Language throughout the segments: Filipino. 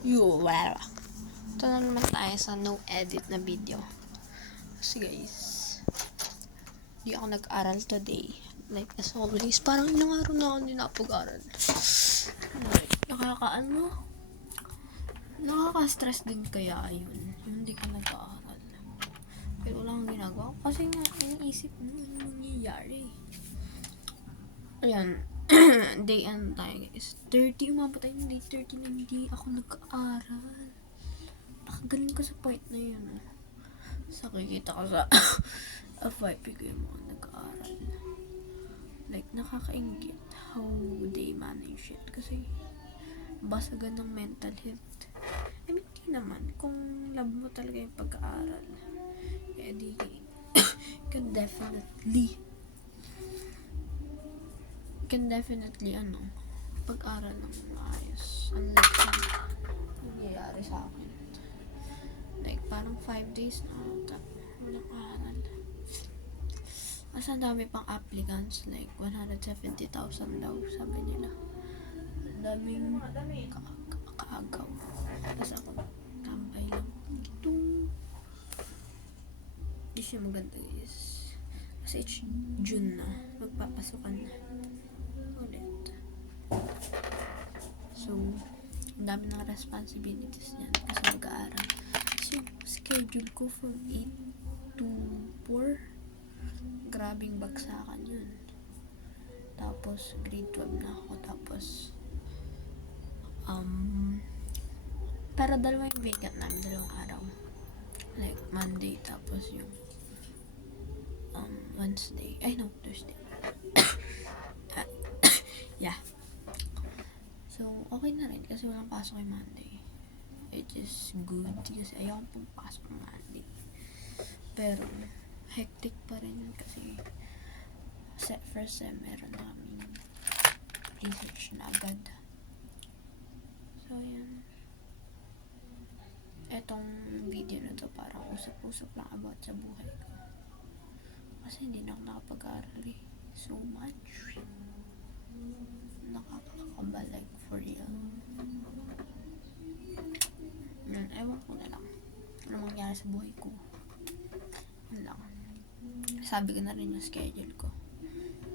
Wala. Ito na naman tayo sa no edit na video. Kasi guys, di ako nag-aral today. Like as always, parang ilang araw na ako hindi nakapag-aral. Nakaka-stress din kaya yun. Yung hindi ka nag-aaral. Pero wala akong ginagawa. Kasi nga, iniisip mo yung nangyayari. Ayan. Day ano tayo guys. 30, umabot tayo ng day 30 na hindi ako nag-aaral. Nakagaling ko sa point na yun. Sa kikita ko sa FYP ko yung mga nag-aaral. Like, nakakaingit how they manage it. Kasi, basagan ng mental health. I mean, di naman. Kung love mo talaga yung pag-aaral, eh di, can definitely pag-aral ng maayos. Unlike yung nangyayari sa akin. Like, parang 5 days na walang aral. Mas ang dami pang applicants, like 170,000 daw, sabi nila. Ang daming kaagaw. Tapos ako, tambay lang. Ito. Hindi siya maganda guys. Kasi it's June na. Magpapasukan na. Ulit. So, ang dami ng responsibilities niyan kasi mag-aaral. So, schedule ko from 8 to 4. Grabing bagsakan yun. Tapos, grade 12 na ako. Tapos, pero dalawa yung vacant namin, dalawang araw. Like, Monday, tapos yung Wednesday. Thursday. Yeah. So, okay na rin kasi walang pasok yung Monday. Which is good kasi ayaw kong pumasok ng Monday. Pero, hectic pa rin yun kasi first sem meron namin research na agad. So, yan. Etong video na to parang usap-usap lang about sa buhay ko. Kasi hindi na ako nakapag-aral eh. So much. Nakakakaba, like for real. Yan, ewan ko na lang. Ano mangyari sa buhay ko. Yan lang. Sabi ko na rin yung schedule ko.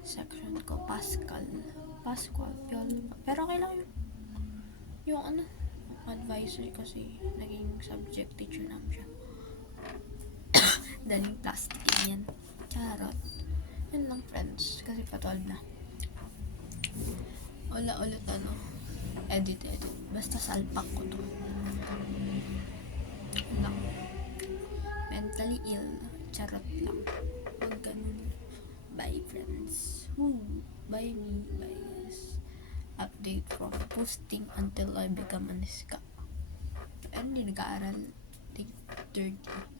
Section ko, Pascal, pero okay lang yun. Yung advisor kasi naging subject teacher namin siya. Daling plastic yan. Charot. Yan lang friends. Kasi pa 12 na. Wala ulit edit. Basta salpak ko to. Yan lang. Mentally ill. Charot lang. Huwag ganun. Bye friends. Bye me. Bye guys. Update from posting until I become an iska. Hindi nag-aaral. Take 30.